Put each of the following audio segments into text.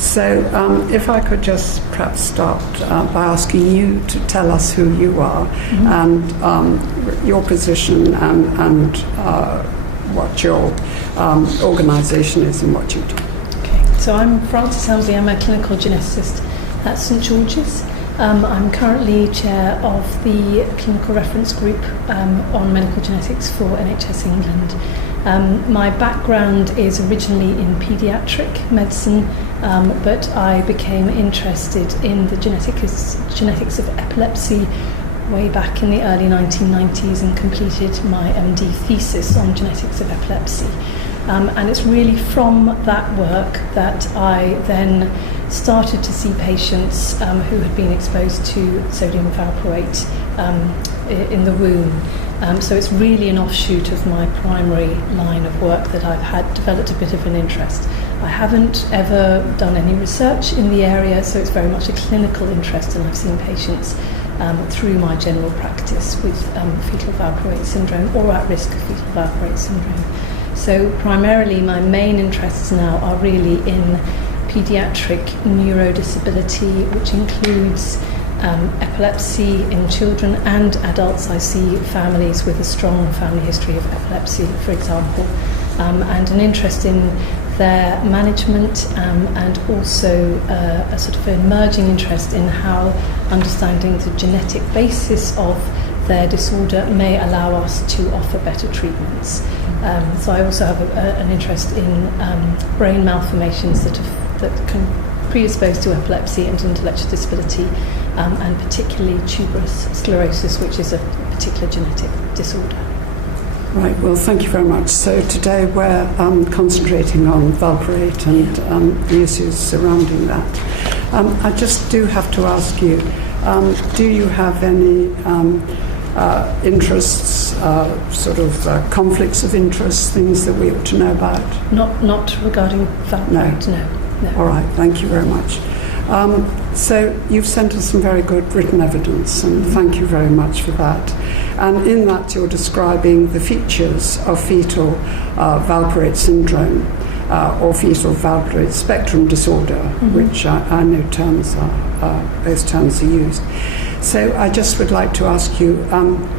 So if I could just perhaps start by asking you to tell us who you are and your position and what your organisation is and what you do. Okay, so I'm Frances Helmsley. I'm a clinical geneticist at St George's. I'm currently chair of the clinical reference group on medical genetics for NHS England. My background is originally in paediatric medicine, but I became interested in the genetics of epilepsy way back in the early 1990s and completed my MD thesis on genetics of epilepsy. And it's really from that work that I then started to see patients who had been exposed to sodium valproate in the womb. So it's really an offshoot of my primary line of work that I've had developed a bit of an interest. I haven't ever done any research in the area, so it's very much a clinical interest, and I've seen patients through my general practice with fetal valproate syndrome or at risk of fetal valproate syndrome. So primarily my main interests now are really in paediatric neurodisability, which includes epilepsy in children and adults. I see families with a strong family history of epilepsy, for example, and an interest in their management and also a sort of emerging interest in how understanding the genetic basis of their disorder may allow us to offer better treatments. So I also have an interest in brain malformations that can predispose to epilepsy and intellectual disability, and particularly tuberous sclerosis, which is a particular genetic disorder. Right, well, thank you very much. So today we're concentrating on valproate and the issues surrounding that. I just do have to ask you, do you have any interests, conflicts of interest, things that we ought to know about? Not regarding valproate, no. All right, thank you very much. So you've sent us some very good written evidence, and thank you very much for that. And in that you're describing the features of fetal valproate syndrome or fetal valproate spectrum disorder, which I know those terms are used. So I just would like to ask you,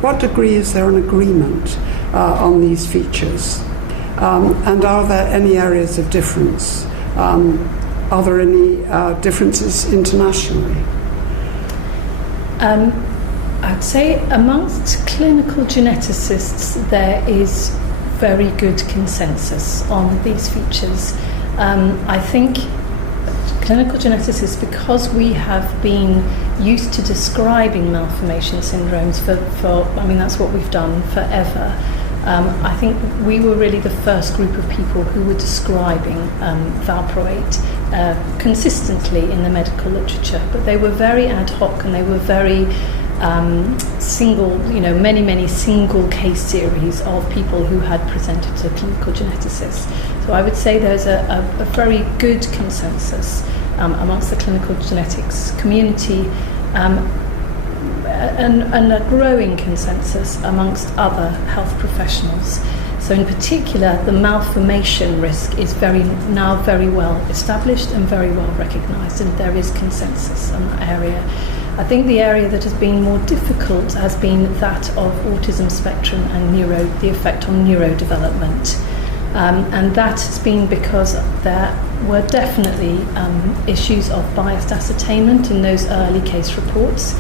what degree is there an agreement on these features? And are there any areas of difference? Are there any differences internationally? I'd say amongst clinical geneticists there is very good consensus on these features. I think clinical geneticists, because we have been used to describing malformation syndromes for that's what we've done forever. I think we were really the first group of people who were describing valproate consistently in the medical literature, but they were very ad hoc and they were very single, many single case series of people who had presented to clinical geneticists. So I would say there's a very good consensus amongst the clinical genetics community, and a growing consensus amongst other health professionals. So in particular, the malformation risk is now very well established and very well recognised, and there is consensus on that area. I think the area that has been more difficult has been that of autism spectrum and the effect on neurodevelopment. And that has been because there were definitely issues of biased ascertainment in those early case reports,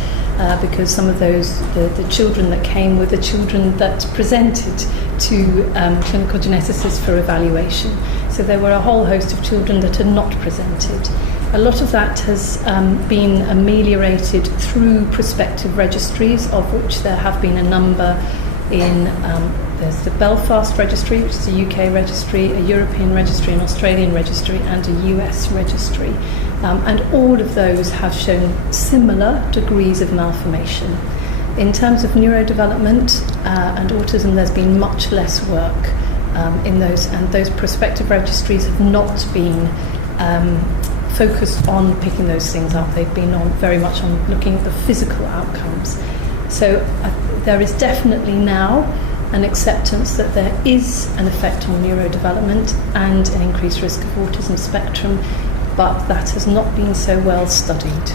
because some of those, the children that came were the children that presented to clinical geneticists for evaluation. So there were a whole host of children that had not presented. A lot of that has been ameliorated through prospective registries, of which there have been a number in there's the Belfast registry, which is a UK registry, a European registry, an Australian registry, and a US registry. And all of those have shown similar degrees of malformation. In terms of neurodevelopment and autism, there's been much less work in those, and those prospective registries have not been focused on picking those things up. They've been very much on looking at the physical outcomes. So there is definitely now an acceptance that there is an effect on neurodevelopment and an increased risk of autism spectrum but that has not been so well studied.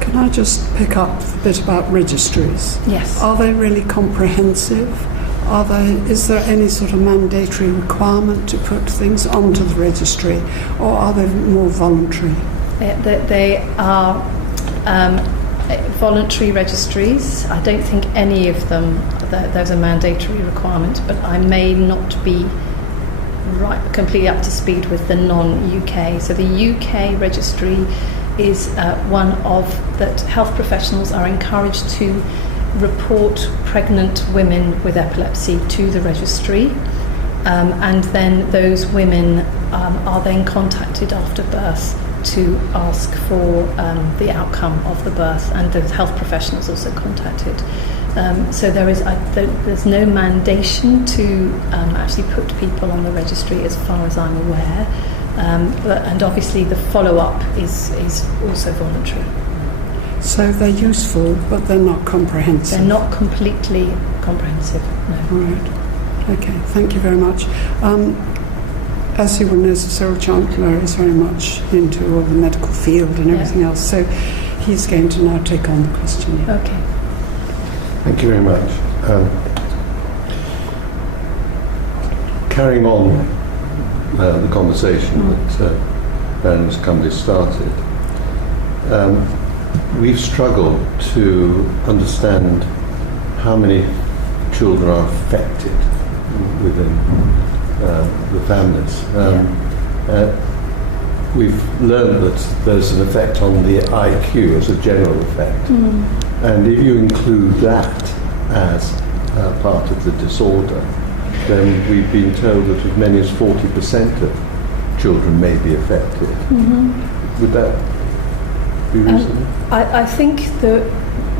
Can I just pick up a bit about registries? Yes. Are they really comprehensive? Is there any sort of mandatory requirement to put things onto the registry, or are they more voluntary? They are voluntary registries. I don't think any of them, there's a mandatory requirement, but I may not be completely up to speed with the non-UK. So the UK registry is one of that health professionals are encouraged to report pregnant women with epilepsy to the registry, and then those women are then contacted after birth to ask for the outcome of the birth, and the health professionals also contacted. So there's no mandation to actually put people on the registry as far as I'm aware, and obviously the follow-up is also voluntary. So they're useful, but they're not comprehensive. They're not completely comprehensive, no. Right. Okay, thank you very much. As you will know, Sir Cyril Chandler is very much into all the medical field and everything else, so he's going to now take on the question. Okay. Thank you very much. Carrying on the conversation that Baroness Cumley started, we've struggled to understand how many children are affected within the families. We've learned that there's an effect on the IQ as a general effect, and if you include that as part of the disorder, then we've been told that as many as 40% of children may be affected. Would that be reasonable? I think the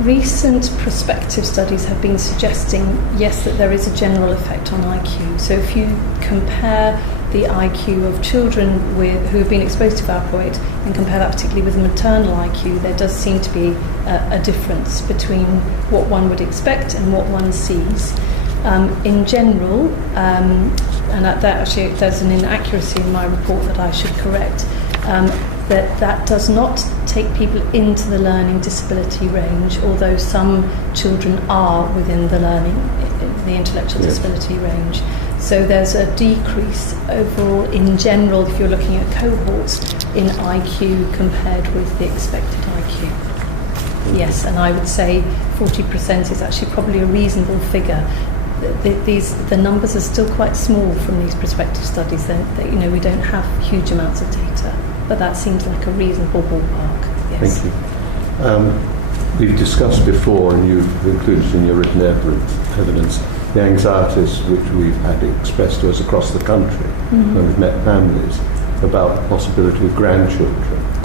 recent prospective studies have been suggesting, yes, that there is a general effect on IQ. So if you compare the IQ of children who have been exposed to valproate and compare that particularly with maternal IQ, there does seem to be a difference between what one would expect and what one sees. In general, and that actually there's an inaccuracy in my report that I should correct, that does not take people into the learning disability range, although some children are within the intellectual disability range. So there's a decrease overall in general if you're looking at cohorts in IQ compared with the expected IQ. Yes, and I would say 40% is actually probably a reasonable figure. The numbers are still quite small from these prospective studies. We don't have huge amounts of data, but that seems like a reasonable ballpark. Yes. Thank you. We've discussed before, and you've included in your written evidence, the anxieties which we've had expressed to us across the country when we've met families about the possibility of grandchildren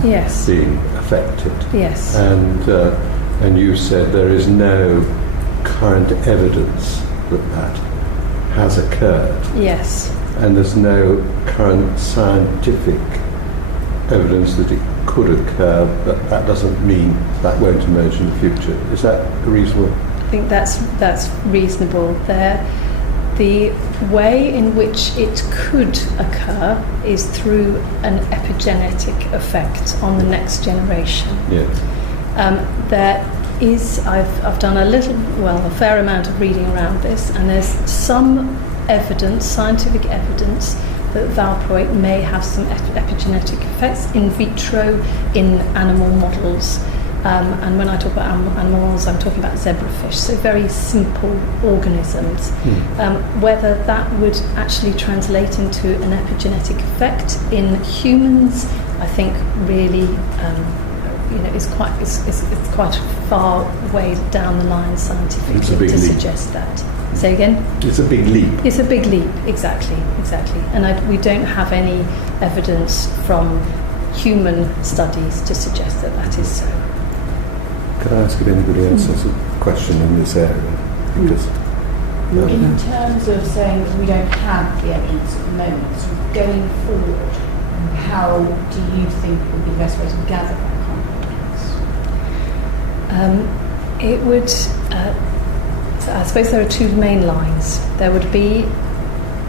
being affected. Yes. And you said there is no current evidence that has occurred. Yes. And there's no current scientific evidence that it could occur, but that doesn't mean that won't emerge in the future. Is that reasonable? I think that's reasonable there. The way in which it could occur is through an epigenetic effect on the next generation. Yes. There is, I've done a fair amount of reading around this, and there's some evidence, scientific evidence, that valproate may have some epigenetic effects in vitro in animal models. And when I talk about animal models, I'm talking about zebrafish, so very simple organisms. Whether that would actually translate into an epigenetic effect in humans, I think really it's quite far way down the line scientifically to suggest that. Say again? It's a big leap. It's a big leap, exactly. And we don't have any evidence from human studies to suggest that is so. Could I ask if anybody else has a question in this area? Because, in terms of saying that we don't have the evidence at the moment, so going forward, how do you think would be the best way to gather that confidence? It would, I suppose there are two main lines. There would be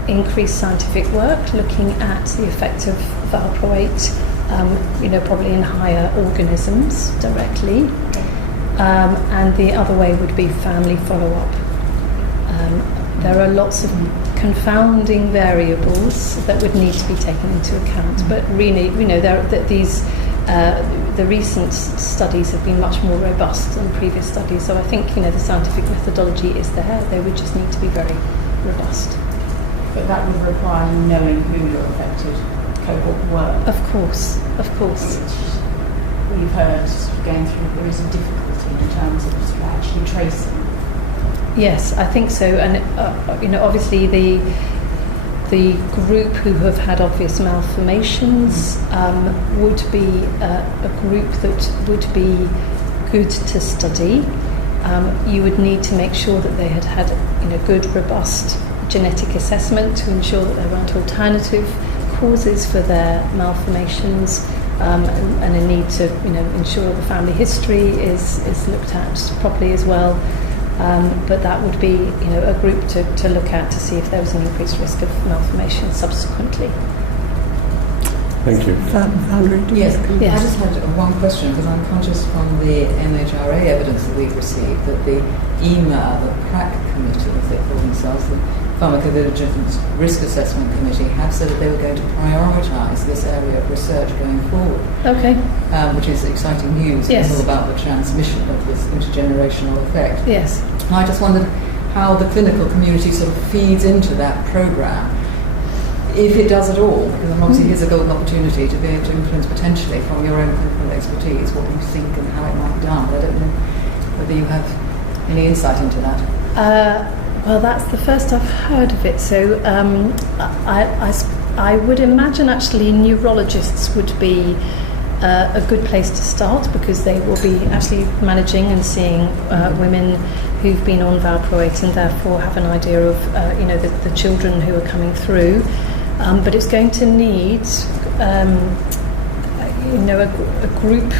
increased scientific work looking at the effect of valproate probably in higher organisms directly. And the other way would be family follow-up. There are lots of confounding variables that would need to be taken into account, but really, the recent studies have been much more robust than previous studies, so I think, the scientific methodology is there. They would just need to be very robust. But that would require knowing who your affected cohort were. Of course. Which we've heard going through, there is a difficulty in terms of actually tracing. Yes, I think so. And obviously the group who have had obvious malformations would be a group that would be good to study. You would need to make sure that they had good, robust genetic assessment to ensure that there weren't alternative causes for their malformations, and a need to ensure the family history is looked at properly as well. But that would be a group to look at to see if there was an increased risk of malformation subsequently. Thank you. Valerie, Yes. Yes. I just had one question, because I'm conscious from the MHRA evidence that we've received that the EMA, the PRAC committee, as they call themselves, the Pharmacovigilance Risk Assessment Committee, have said that they were going to prioritise this area of research going forward. Okay. Which is exciting news. Yes. It's all about the transmission of this intergenerational effect. Yes. And I just wondered how the clinical community sort of feeds into that programme, if it does at all, because obviously here's a golden opportunity to be able to influence potentially from your own clinical expertise what you think and how it might be done. But I don't know whether you have any insight into that. Well, that's the first I've heard of it. So I would imagine actually neurologists would be a good place to start, because they will be actually managing and seeing women who've been on valproate and therefore have an idea of the children who are coming through. But it's going to need a group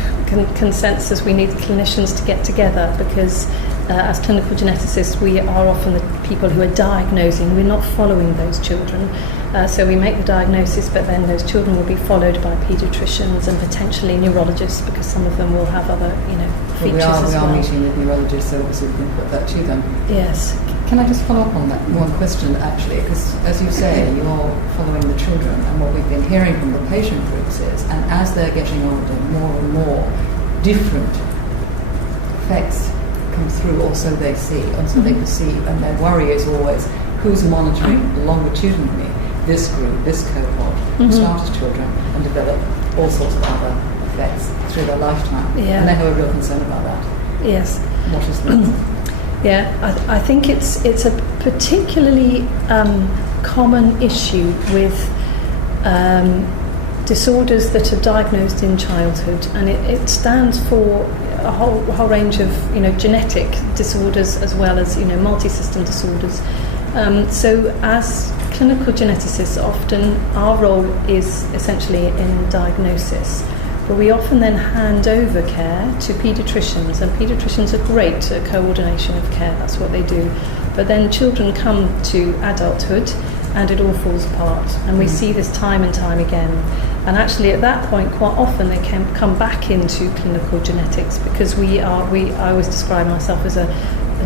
consensus. We need clinicians to get together, because as clinical geneticists we are often the people who are diagnosing. We're not following those children. So we make the diagnosis, but then those children will be followed by paediatricians and potentially neurologists, because some of them will have other features as well. We are meeting with neurologists, so obviously we can put that to them. Yes. Can I just follow up on that one question, actually? Because, as you say, you're following the children, and what we've been hearing from the patient groups is, and as they're getting older, more and more different effects come through, or so they see, and so they perceive, and their worry is always, who's monitoring longitudinally this group, this cohort, start as children and develop all sorts of other effects through their lifetime. Yeah. And they have a real concern about that. Yes. What is that? Yeah, I think it's a particularly common issue with disorders that are diagnosed in childhood, and it stands for a whole range of genetic disorders as well as multi-system disorders. So as clinical geneticists, often our role is essentially in diagnosis. But we often then hand over care to paediatricians, and paediatricians are great at coordination of care, that's what they do. But then children come to adulthood and it all falls apart, and we see this time and time again. And actually at that point, quite often they can come back into clinical genetics, because I always describe myself as a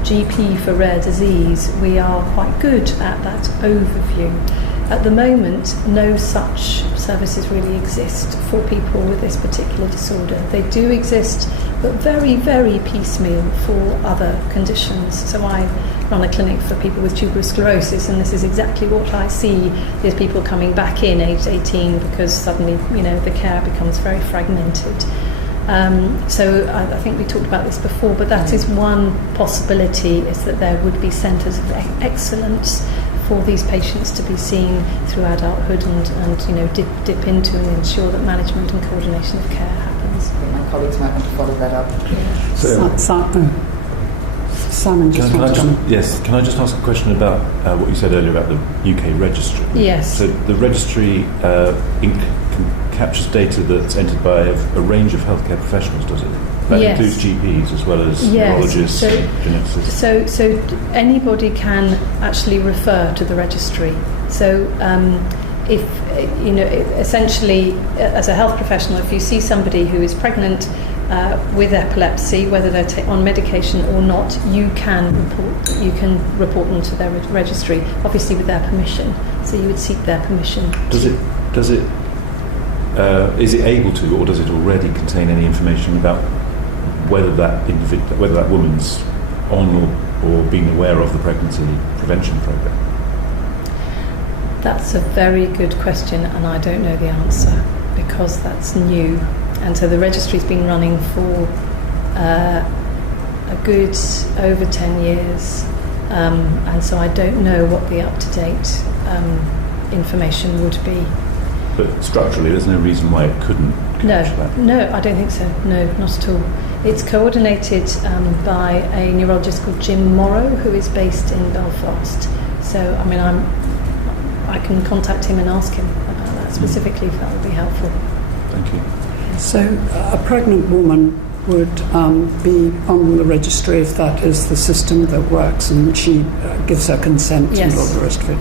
GP for rare disease. We are quite good at that overview. At the moment, no such services really exist for people with this particular disorder. They do exist, but very, very piecemeal for other conditions. So I run a clinic for people with tuberous sclerosis, and this is exactly what I see. There's people coming back in aged 18 because suddenly, the care becomes very fragmented. So I think we talked about this before, but that is one possibility, is that there would be centres of excellence for these patients to be seen through adulthood and dip into and ensure that management and coordination of care happens. I think my colleagues might want to follow that up. Simon just wanted to... Yes, can I just ask a question about what you said earlier about the UK registry? Yes. So the registry captures data that's entered by a range of healthcare professionals, does it? That Yes. includes GPs as well as neurologists and geneticists? So anybody can actually refer to the registry. So if essentially, as a health professional, if you see somebody who is pregnant with epilepsy, whether they're on medication or not, you can report them to their registry, obviously with their permission. So you would seek their permission. Is it able to, or does it already contain any information about whether that woman's on or being aware of the pregnancy prevention program? That's a very good question, and I don't know the answer because that's new. And so the registry's been running for a good over 10 years, and so I don't know what the up-to-date information would be. But structurally, there's no reason why it couldn't capture that? No, I don't think so. No, not at all. It's coordinated by a neurologist called Jim Morrow, who is based in Belfast. So, I mean, I can contact him and ask him about that specifically if that would be helpful. Thank you. So a pregnant woman would be on the registry if that is the system that works, and she gives her consent and all the rest of it.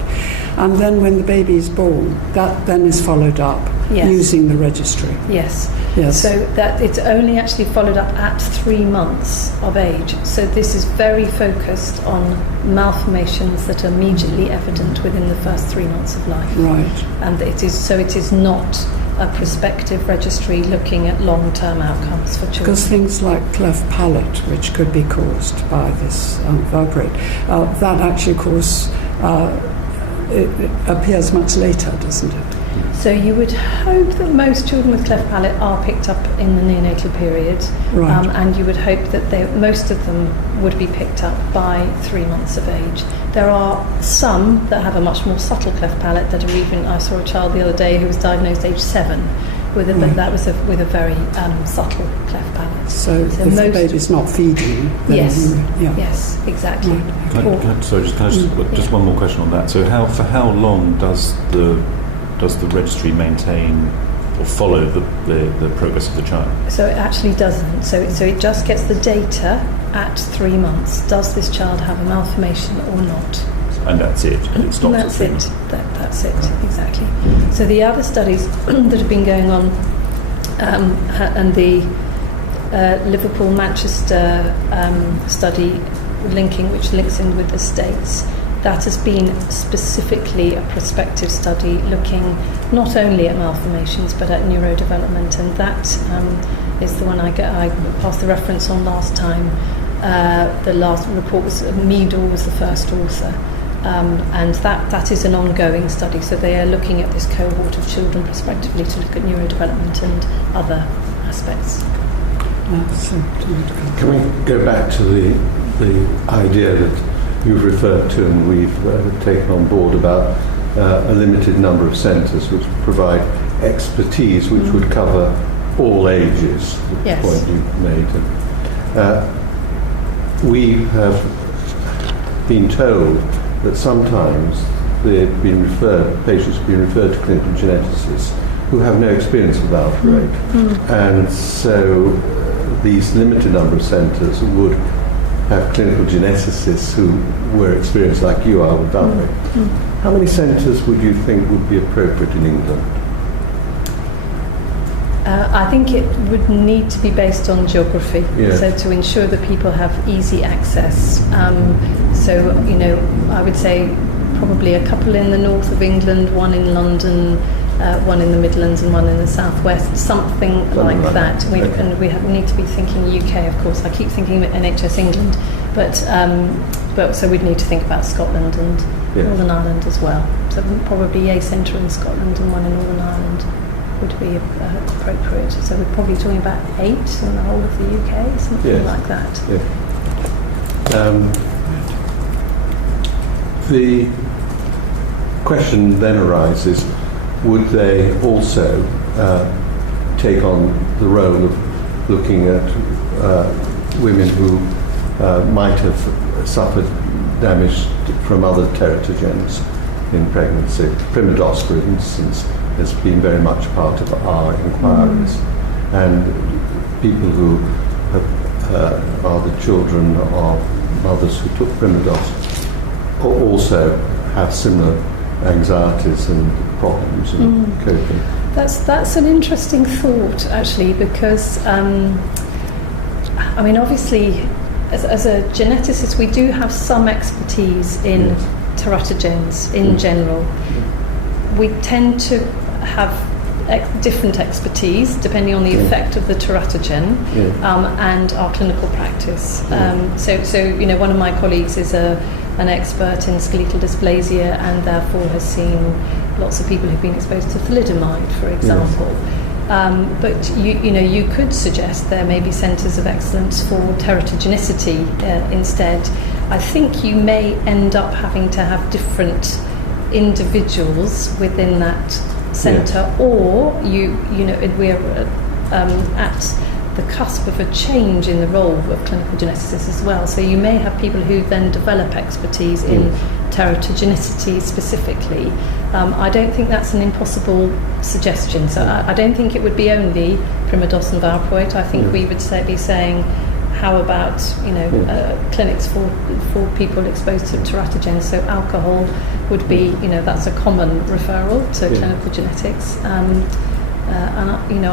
And then when the baby is born, that then is followed up using the registry. Yes. Yes. So that it's only actually followed up at 3 months of age. So this is very focused on malformations that are immediately evident within the first 3 months of life. Right. And it is not a prospective registry looking at long-term outcomes for children. Because things like cleft palate, which could be caused by this vertebrate, that actually, of course, it appears much later, doesn't it? So you would hope that most children with cleft palate are picked up in the neonatal period, right. And you would hope that most of them would be picked up by 3 months of age. There are some that have a much more subtle cleft palate that are even. I saw a child the other day who was diagnosed age 7 with it, but that was with a very subtle cleft palate. So if the baby's not feeding, then yes, exactly. Right. Just one more question on that. So for how long does the registry maintain or follow the progress of the child? So it actually doesn't. So it just gets the data at 3 months. Does this child have a malformation or not? And that's it. And it stops that's at 3 it. months. That's it. Exactly. So the other studies that have been going on, and the Liverpool-Manchester study which links in with the States. That has been specifically a prospective study looking not only at malformations but at neurodevelopment, and that is the one I passed the reference on last time. The last report was Meador was the first author, and that is an ongoing study. So they are looking at this cohort of children prospectively to look at neurodevelopment and other aspects. Can we go back to the idea that you've referred to and we've taken on board about a limited number of centres which provide expertise which would cover all ages, the point you made. We have been told that sometimes patients have been referred to clinical geneticists who have no experience of alpha rate. And so these limited number of centres would have clinical geneticists who were experienced like you are with alpha rate. How many centres would you think would be appropriate in England? I think it would need to be based on geography, so to ensure that people have easy access. So, I would say probably a couple in the north of England, one in London, one in the Midlands and one in the southwest, something like that. And we need to be thinking UK, of course. I keep thinking of NHS England, but so we'd need to think about Scotland and Northern Ireland as well. So probably a centre in Scotland and one in Northern Ireland would be appropriate. So we're probably talking about 8 in the whole of the UK, something like that. The question then arises, would they also take on the role of looking at women who might have suffered damage from other teratogens in pregnancy? Primodos, for instance, has been very much part of our inquiries. And people who are the children of mothers who took Primodos also have similar anxieties and problems and coping. That's an interesting thought, actually, because I mean, obviously, as a geneticist, we do have some expertise in teratogens in general. We tend to have different expertise depending on the effect of the teratogen and our clinical practice. So you know, one of my colleagues is an expert in skeletal dysplasia and therefore has seen lots of people who've been exposed to thalidomide, for example. But you could suggest there may be centres of excellence for teratogenicity instead. I think you may end up having to have different individuals within that centre, or we're at the cusp of a change in the role of clinical geneticists as well. So you may have people who then develop expertise in teratogenicity specifically. I don't think that's an impossible suggestion. So I don't think it would be only Prima-Doss and Valproate. I think we would be saying, how about clinics for people exposed to teratogens? So alcohol would be, that's a common referral to clinical genetics.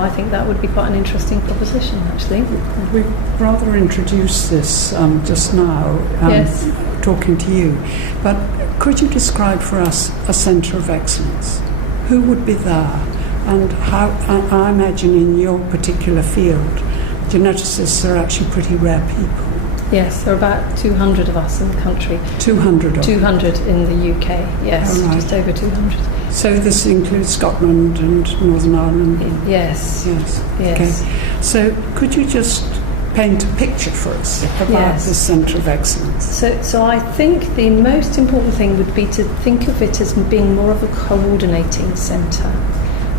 I think that would be quite an interesting proposition, actually. We rather introduced this just now, talking to you. But could you describe for us a centre of excellence? Who would be there? And how, I imagine in your particular field, geneticists are actually pretty rare people. Yes, there are about 200 of us in the country. 200 of 200 in the UK, yes, just over 200. So this includes Scotland and Northern Ireland? Yes. Okay. So could you just paint a picture for us about the Centre of Excellence? So I think the most important thing would be to think of it as being more of a coordinating centre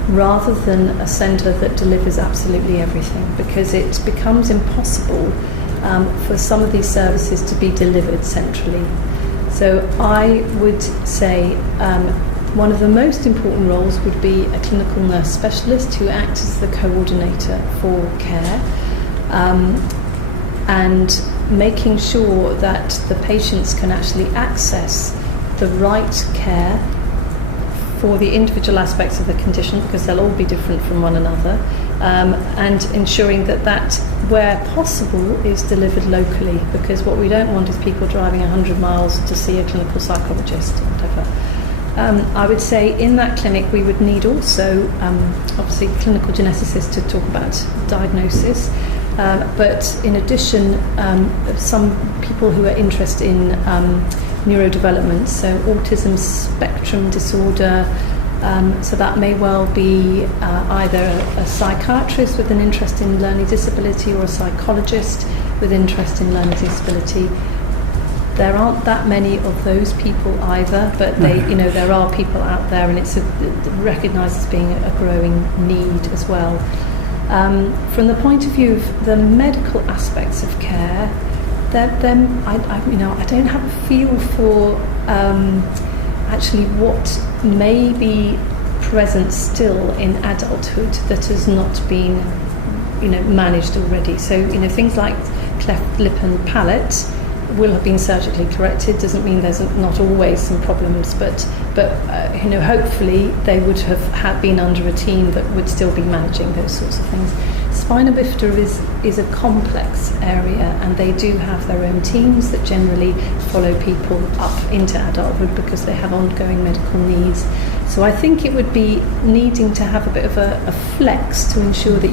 rather than a centre that delivers absolutely everything, because it becomes impossible for some of these services to be delivered centrally. So I would say one of the most important roles would be a clinical nurse specialist who acts as the coordinator for care, and making sure that the patients can actually access the right care for the individual aspects of the condition, because they'll all be different from one another, and ensuring that where possible is delivered locally, because what we don't want is people driving 100 miles to see a clinical psychologist or whatever. I would say in that clinic we would need also obviously clinical geneticists to talk about diagnosis, but in addition some people who are interested in neurodevelopment, so autism spectrum disorder, so that may well be either a psychiatrist with an interest in learning disability or a psychologist with interest in learning disability. There aren't that many of those people either, but there are people out there, and it's recognised as being a growing need as well. From the point of view of the medical aspects of care, I don't have a feel for actually what may be present still in adulthood that has not been managed already. So things like cleft lip and palate will have been surgically corrected. Doesn't mean there's not always some problems, but hopefully they would have been under a team that would still be managing those sorts of things. Spina bifida is a complex area, and they do have their own teams that generally follow people up into adulthood because they have ongoing medical needs. So I think it would be needing to have a bit of a flex to ensure that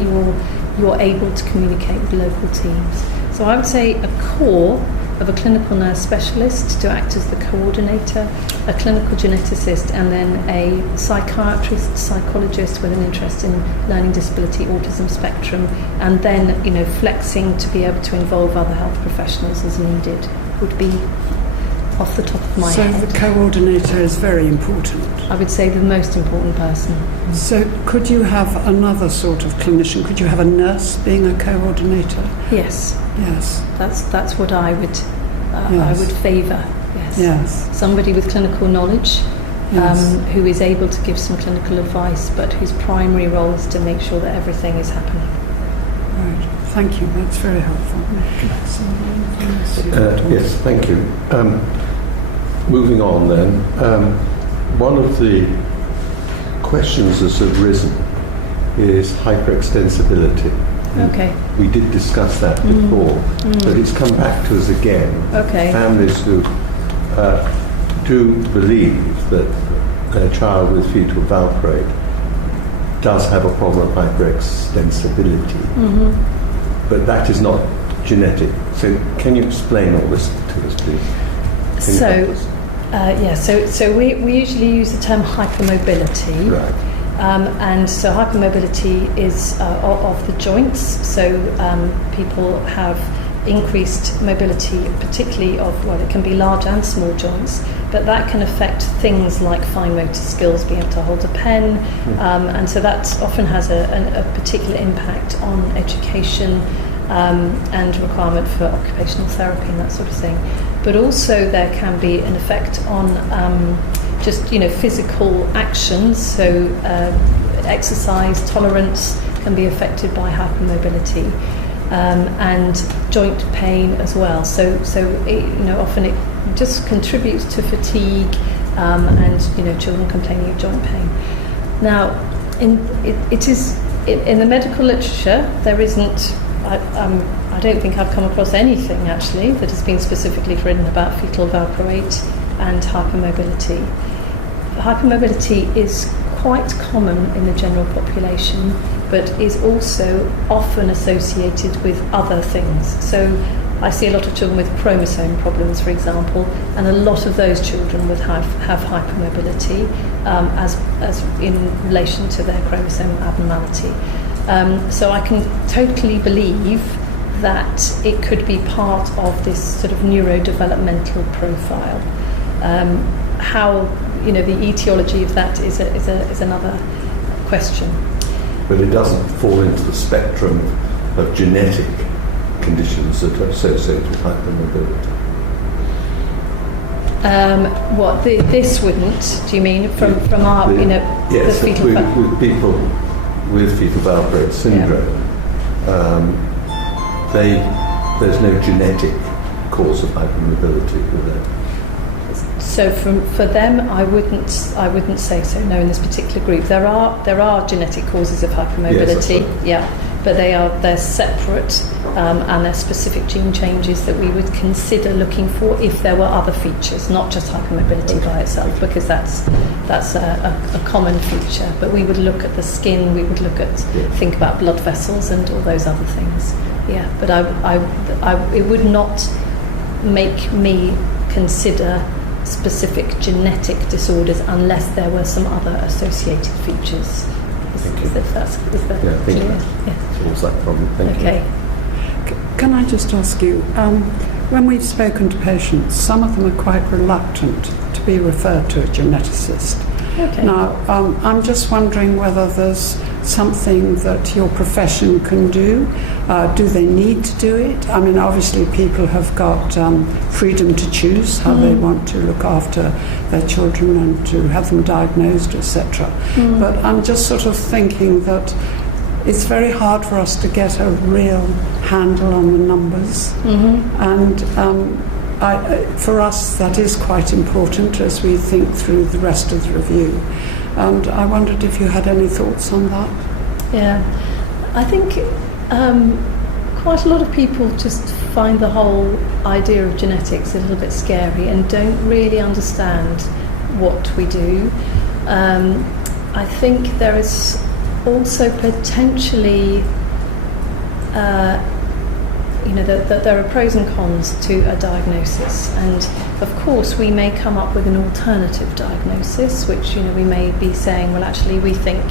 you're able to communicate with local teams. So I would say a core of a clinical nurse specialist to act as the coordinator, a clinical geneticist, and then a psychiatrist, psychologist with an interest in learning disability, autism spectrum, and then flexing to be able to involve other health professionals as needed would be off the top of my head. So the coordinator is very important. I would say the most important person. So could you have another sort of clinician? Could you have a nurse being a coordinator? Yes. That's what I would favour. Yes. Somebody with clinical knowledge, who is able to give some clinical advice, but whose primary role is to make sure that everything is happening. Right. Thank you. That's very helpful. Yes, thank you. Moving on then, one of the questions that's arisen is hyperextensibility. Okay. We did discuss that before, but it's come back to us again. Okay. Families who do believe that their child with fetal valproate does have a problem of hyperextensibility, but that is not genetic. So can you explain all this to us, please? So we usually use the term hypermobility. Right. And so hypermobility is of the joints. So people have increased mobility, particularly of, well, it can be large and small joints, but that can affect things like fine motor skills, being able to hold a pen, and so that often has a particular impact on education and requirement for occupational therapy and that sort of thing. But also there can be an effect on just physical actions, so exercise tolerance can be affected by hypermobility, and joint pain as well. So often it just contributes to fatigue, and children complaining of joint pain. Now, in the medical literature, there isn't. I don't think I've come across anything actually that has been specifically written about fetal valproate and hypermobility. Hypermobility is quite common in the general population, but is also often associated with other things. So I see a lot of children with chromosome problems, for example, and a lot of those children would have hypermobility as in relation to their chromosome abnormality. So I can totally believe that it could be part of this sort of neurodevelopmental profile. How the etiology of that is another question. But it doesn't fall into the spectrum of genetic conditions that are associated with hypermobility. This wouldn't? Do you mean from our yes, the fetal with people with fetal valproate syndrome, there's no genetic cause of hypermobility with that. So for them, I wouldn't say so. No, in this particular group, there are genetic causes of hypermobility. Yes, but they're separate, and they're specific gene changes that we would consider looking for if there were other features, not just hypermobility by itself, because that's a common feature. But we would look at the skin, we would think about blood vessels and all those other things. Yeah, but it would not make me consider specific genetic disorders unless there were some other associated features. Is that clear? Yeah. Solves that problem. Thank you. Can I just ask you, when we've spoken to patients, some of them are quite reluctant to be referred to a geneticist. Okay. Now, I'm just wondering whether there's something that your profession can do. Do they need to do it? I mean, obviously people have got freedom to choose how they want to look after their children and to have them diagnosed, etc. But I'm just sort of thinking that it's very hard for us to get a real handle on the numbers. And for us, that is quite important as we think through the rest of the review. And I wondered if you had any thoughts on that. Yeah, I think quite a lot of people just find the whole idea of genetics a little bit scary and don't really understand what we do. I think there is also potentially that there are pros and cons to a diagnosis, and of course we may come up with an alternative diagnosis, which we may be saying, well, actually we think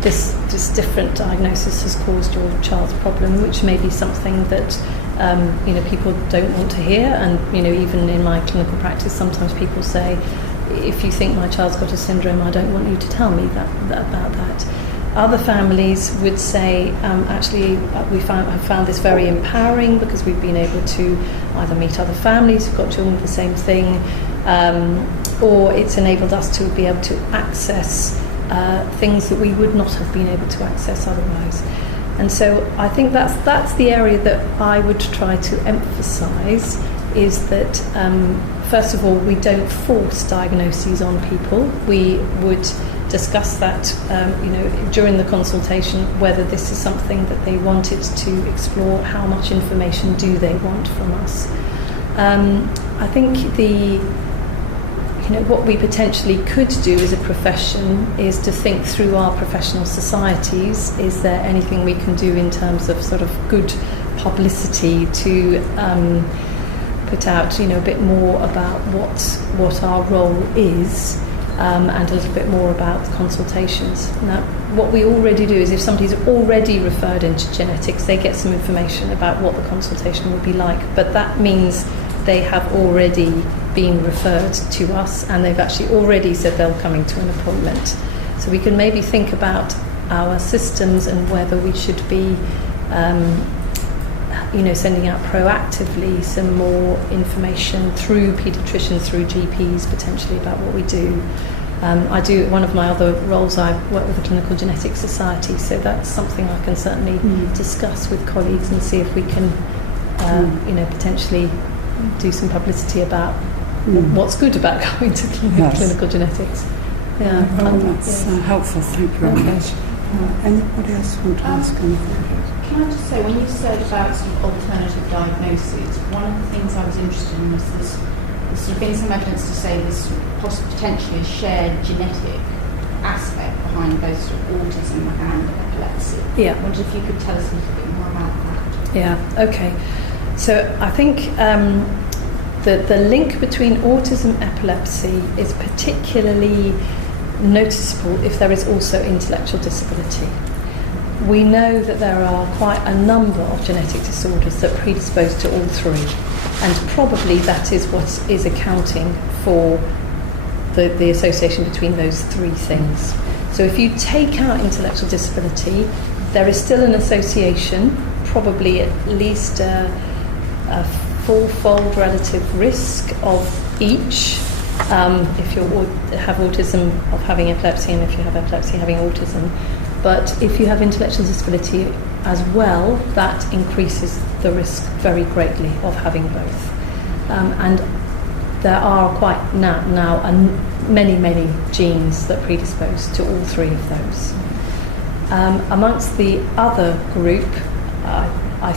this different diagnosis has caused your child's problem, which may be something that people don't want to hear. And even in my clinical practice, sometimes people say, if you think my child's got a syndrome, I don't want you to tell me about that. Other families would say, actually, have found this very empowering because we've been able to either meet other families who've got children with the same thing, or it's enabled us to be able to access things that we would not have been able to access otherwise. And so I think that's the area that I would try to emphasise, is that first of all, we don't force diagnoses on people. We would discussed that, during the consultation, whether this is something that they wanted to explore, how much information do they want from us. I think what we potentially could do as a profession is to think through our professional societies. Is there anything we can do in terms of sort of good publicity to put out, a bit more about what our role is, and a little bit more about the consultations. Now, what we already do is if somebody's already referred into genetics, they get some information about what the consultation will be like, but that means they have already been referred to us and they've actually already said they're coming to an appointment. So we can maybe think about our systems and whether we should be sending out proactively some more information through paediatricians, through GPs potentially about what we do. One of my other roles, I work with the Clinical Genetics Society, so that's something I can certainly discuss with colleagues and see if we can potentially do some publicity about what's good about going to clinical genetics. Yeah, that's helpful. Thank you very much. Anybody else want to ask anything? Can I just say, when you said about sort of alternative diagnoses, one of the things I was interested in was there's sort of been some evidence to say there's potentially a shared genetic aspect behind both sort of autism and epilepsy. Yeah. I wondered if you could tell us a little bit more about that. Yeah, okay. So I think the link between autism and epilepsy is particularly noticeable if there is also intellectual disability. We know that there are quite a number of genetic disorders that predispose to all three, and probably that is what is accounting for the association between those three things. So if you take out intellectual disability, there is still an association, probably at least a fourfold relative risk of each, if you have autism of having epilepsy, and if you have epilepsy having autism. But if you have intellectual disability as well, that increases the risk very greatly of having both. And there are quite now many genes that predispose to all three of those. Amongst the other group, I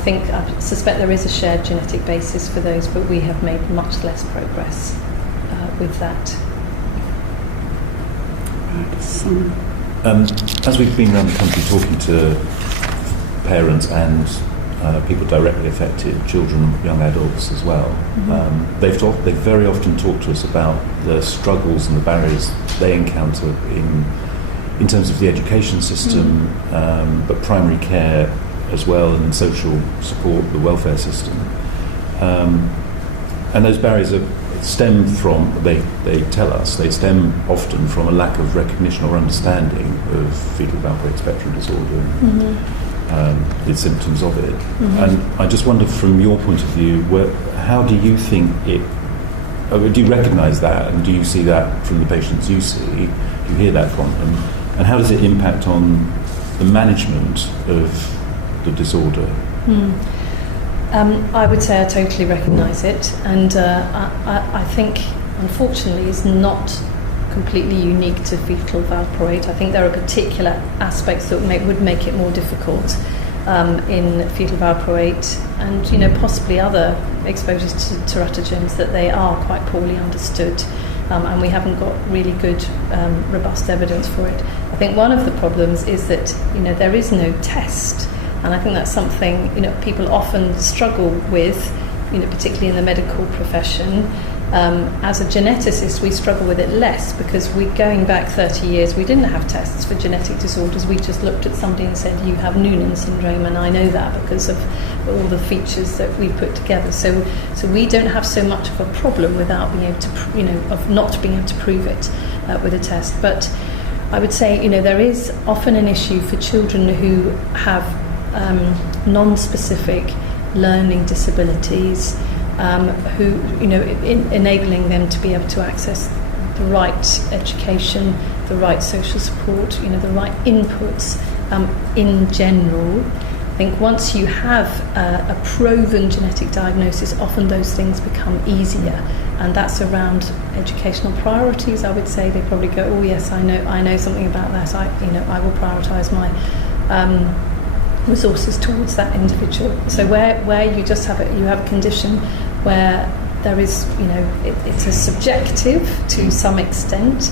suspect there is a shared genetic basis for those, but we have made much less progress with that. As we've been around the country talking to parents and people directly affected, children, young adults as well, they've very often talked to us about the struggles and the barriers they encounter in terms of the education system, but primary care as well, and social support, the welfare system. And those barriers stem from, they tell us, they stem often from a lack of recognition or understanding of fetal valproate spectrum disorder and the symptoms of it. And I just wonder, from your point of view, how do you think do you recognise that, and do you see that from the patients you see? Do you hear that from them? And how does it impact on the management of the disorder? I would say I totally recognise it, and I think, unfortunately, it's not completely unique to fetal valproate. I think there are particular aspects that would make it more difficult in fetal valproate, and possibly other exposures to teratogens, that they are quite poorly understood, and we haven't got really good, robust evidence for it. I think one of the problems is that there is no test. And I think that's something people often struggle with, particularly in the medical profession. As a geneticist, we struggle with it less because going back 30 years, we didn't have tests for genetic disorders. We just looked at somebody and said, you have Noonan syndrome, and I know that because of all the features that we put together. So we don't have so much of a problem without being able to, of not being able to prove it with a test. But I would say, there is often an issue for children who have non-specific learning disabilities, who enabling them to be able to access the right education, the right social support, the right inputs in general. think once you have a proven genetic diagnosis, often those things become easier, and that's around educational priorities. I would say they probably go, oh yes, I know something about that. I will prioritise my resources towards that individual. So where you just have a condition where there is, it's a subjective to some extent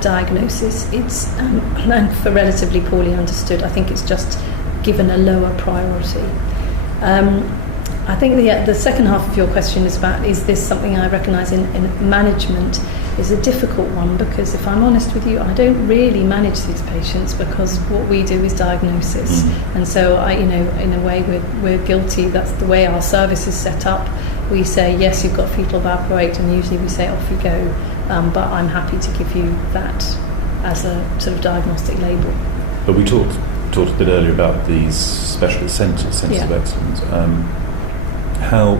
diagnosis. It's and for relatively poorly understood, I think it's just given a lower priority. I think the second half of your question is about, is this something I recognise in management, is a difficult one, because if I'm honest with you, I don't really manage these patients, because what we do is diagnosis. And so in a way we're guilty. That's the way our service is set up. We say, yes, you've got fetal valproate, and usually we say, off you go, but I'm happy to give you that as a sort of diagnostic label. But we talked a bit earlier about these specialist centres of excellence. How,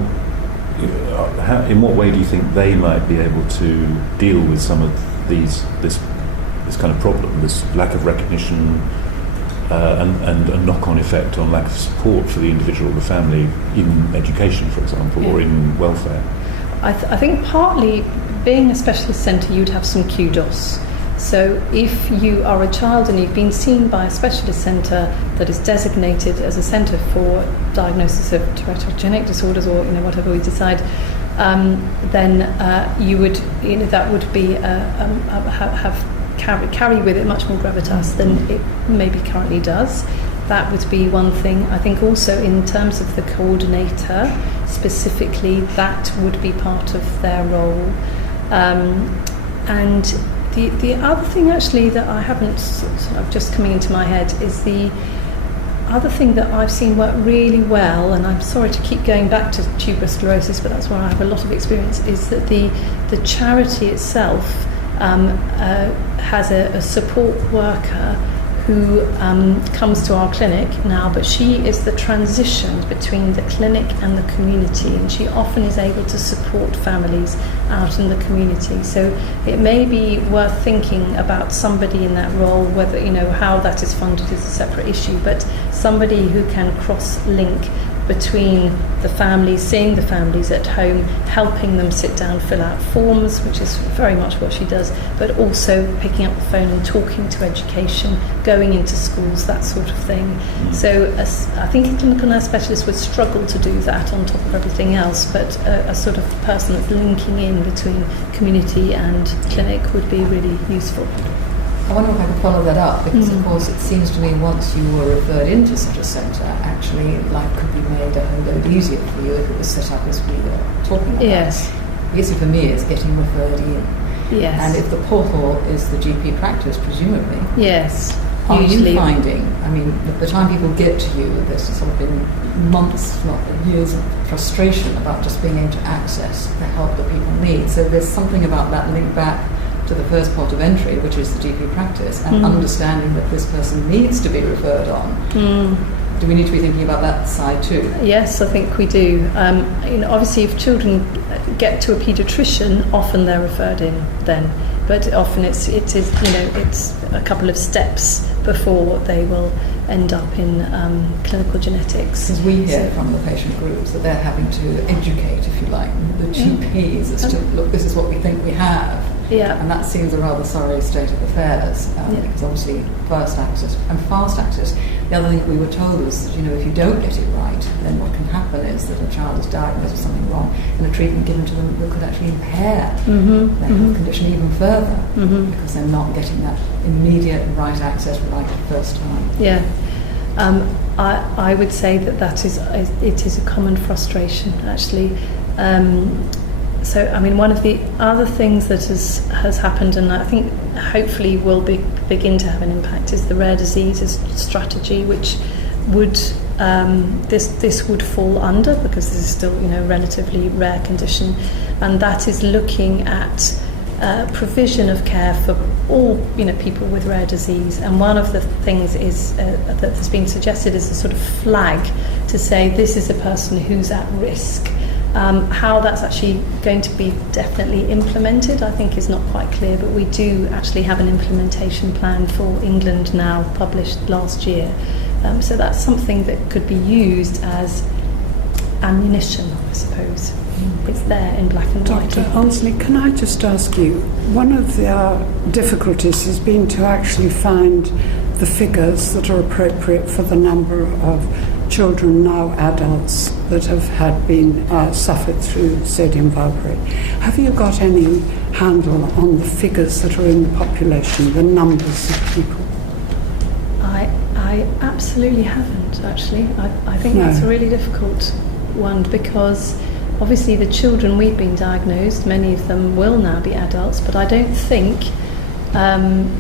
in what way do you think they might be able to deal with some of this kind of problem, this lack of recognition and a knock-on effect on lack of support for the individual, the family, in education, for example, or in welfare? I think partly, being a specialist centre, you'd have some kudos. So if you are a child and you've been seen by a specialist centre that is designated as a centre for diagnosis of teratogenic disorders, or whatever we decide, then you would, that would be carry with it much more gravitas than it maybe currently does. That would be one thing. I think also in terms of the coordinator specifically, that would be part of their role. And the other thing actually that I haven't sort of just coming into my head is the other thing that I've seen work really well, and I'm sorry to keep going back to tuberous sclerosis, but that's where I have a lot of experience, is that the charity itself has a support worker who comes to our clinic now, but she is the transition between the clinic and the community, and she often is able to support families out in the community. So it may be worth thinking about somebody in that role, whether, how that is funded is a separate issue, but somebody who can cross-link between the families, seeing the families at home, helping them sit down, fill out forms, which is very much what she does, but also picking up the phone and talking to education, going into schools, that sort of thing. So I think a clinical nurse specialist would struggle to do that on top of everything else, but a sort of person that's linking in between community and clinic would be really useful. I wonder if I could follow that up, because of course it seems to me once you were referred into such a centre, actually life could be made a whole load easier for you if it was set up as we were talking about. Yes. The issue for me is getting referred in. Yes. And if the portal is the GP practice, presumably. Yes. Are Usually. you finding, the time people get to you, there's sort of been months, not years of frustration about just being able to access the help that people need. So there's something about that link back to the first port of entry, which is the GP practice, and understanding that this person needs to be referred on. Do we need to be thinking about that side too? Yes, I think we do. Obviously, if children get to a paediatrician, often they're referred in then, but often it is it's a couple of steps before they will end up in clinical genetics. Because we hear from the patient groups that they're having to educate, if you like, the GPs as to, look, this is what we think we have. Yeah. And that seems a rather sorry state of affairs, because obviously first access and fast access. The other thing we were told was that, if you don't get it right, then what can happen is that a child is diagnosed with something wrong, and a treatment given to them that could actually impair their health condition even further, because they're not getting that immediate right access right the first time. Yeah. I would say that it is a common frustration, actually. So, one of the other things that has happened, and I think hopefully will begin to have an impact, is the rare diseases strategy, which would this would fall under, because this is still a relatively rare condition, and that is looking at provision of care for all people with rare disease. And one of the things is that has been suggested is a sort of flag to say this is a person who's at risk. How that's actually going to be definitely implemented, I think, is not quite clear, but we do actually have an implementation plan for England now, published last year, So that's something that could be used as ammunition, I suppose. It's there in black and white. Dr. Honsley, can I just ask you, one of the difficulties has been to actually find the figures that are appropriate for the number of children, now adults, that have been suffered through sodium valproate. Have you got any handle on the figures that are in the population, the numbers of people? I absolutely haven't, actually. I think that's a really difficult one, because obviously the children we've been diagnosed, many of them will now be adults, but I don't think, and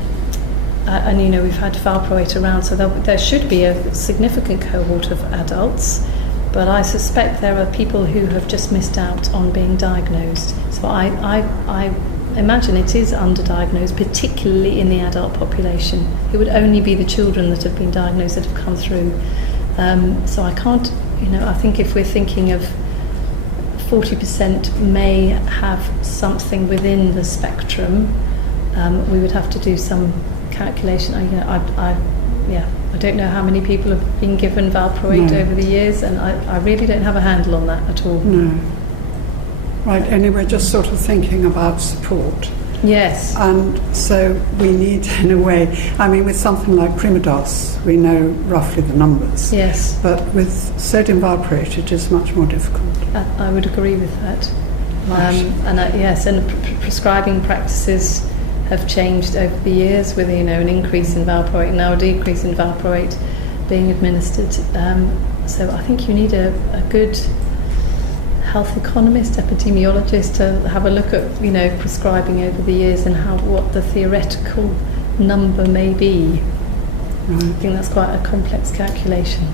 we've had valproate around, so there should be a significant cohort of adults, but I suspect there are people who have just missed out on being diagnosed. So I imagine it is underdiagnosed, particularly in the adult population. It would only be the children that have been diagnosed that have come through. So I can't, I think if we're thinking of 40% may have something within the spectrum, we would have to do some calculation. I don't know how many people have been given valproate over the years, and I really don't have a handle on that at all. No. Right, anyway, just sort of thinking about support. Yes. And so we need, in a way, with something like Primodos, we know roughly the numbers. Yes. But with sodium valproate, it is much more difficult. I would agree with that. Right. And prescribing practices have changed over the years with, an increase in valproate and now a decrease in valproate being administered. So I think you need a good health economist, epidemiologist to have a look at, prescribing over the years and what the theoretical number may be. Right. I think that's quite a complex calculation.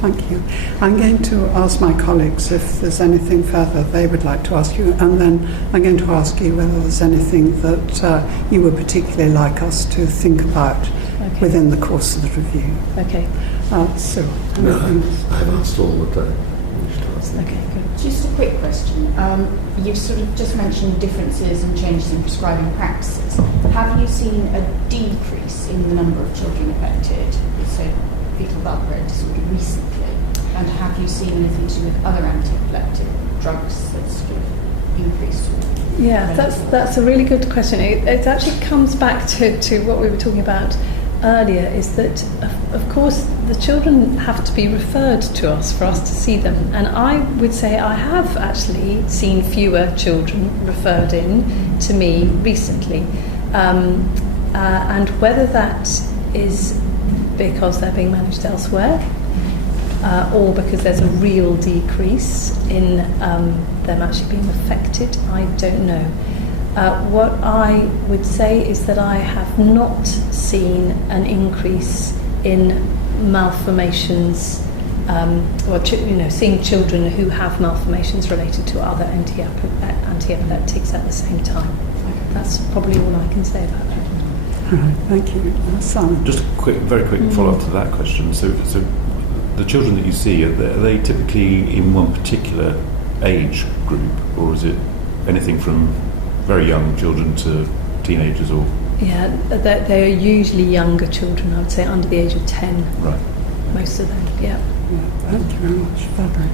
Thank you. I'm going to ask my colleagues if there's anything further they would like to ask you, and then I'm going to ask you whether there's anything that you would particularly like us to think about within the course of the review. Okay. So, no, I've asked all that I wish to ask. Okay, good. Just a quick question. You've sort of just mentioned differences and changes in prescribing practices. Have you seen a decrease in the number of children affected with fetal valproate disorder recently? And have you seen anything to do with other anti-epileptic drugs that sort of increased? Yeah, that's a really good question. It actually comes back to what we were talking about earlier, is that of course the children have to be referred to us for us to see them, and I would say I have actually seen fewer children referred in to me recently, and whether that is because they're being managed elsewhere or because there's a real decrease in them actually being affected, I don't know. What I would say is that I have not seen an increase in malformations, seeing children who have malformations related to other anti-epileptics at the same time. That's probably all I can say about that. all right, thank you. Simon. Just a very quick follow-up to that question. So the children that you see, are they typically in one particular age group, or is it anything from very young children to teenagers? Or Yeah, they are usually younger children, I would say under the age of 10. Right. Most of them, yeah. Thank you very much, Valerie.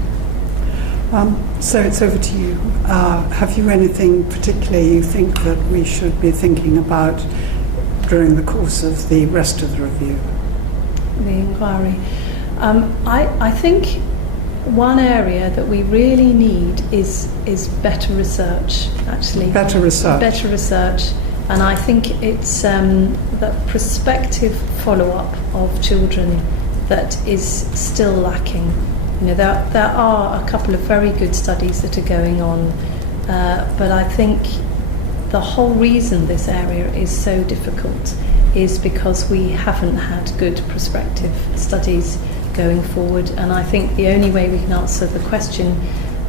So it's over to you. Have you anything particularly you think that we should be thinking about during the course of the rest of the review? The inquiry. I think one area that we really need is better research, actually. Better research. And I think it's that prospective follow-up of children that is still lacking. There are a couple of very good studies that are going on, but I think the whole reason this area is so difficult is because we haven't had good prospective studies going forward, and I think the only way we can answer the question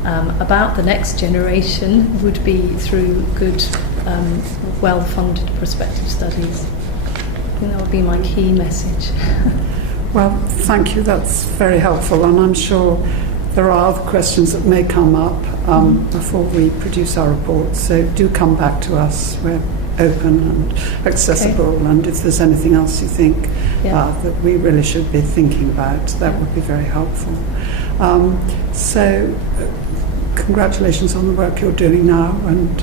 about the next generation would be through good, well-funded prospective studies. I think that would be my key message. Well, thank you, that's very helpful, and I'm sure there are other questions that may come up before we produce our report, so do come back to us. We're open and accessible. And if there's anything else you think that we really should be thinking about, that would be very helpful. So congratulations on the work you're doing now, and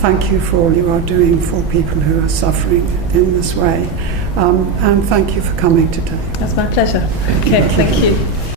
thank you for all you are doing for people who are suffering in this way. And thank you for coming today. That's my pleasure. Okay, thank you.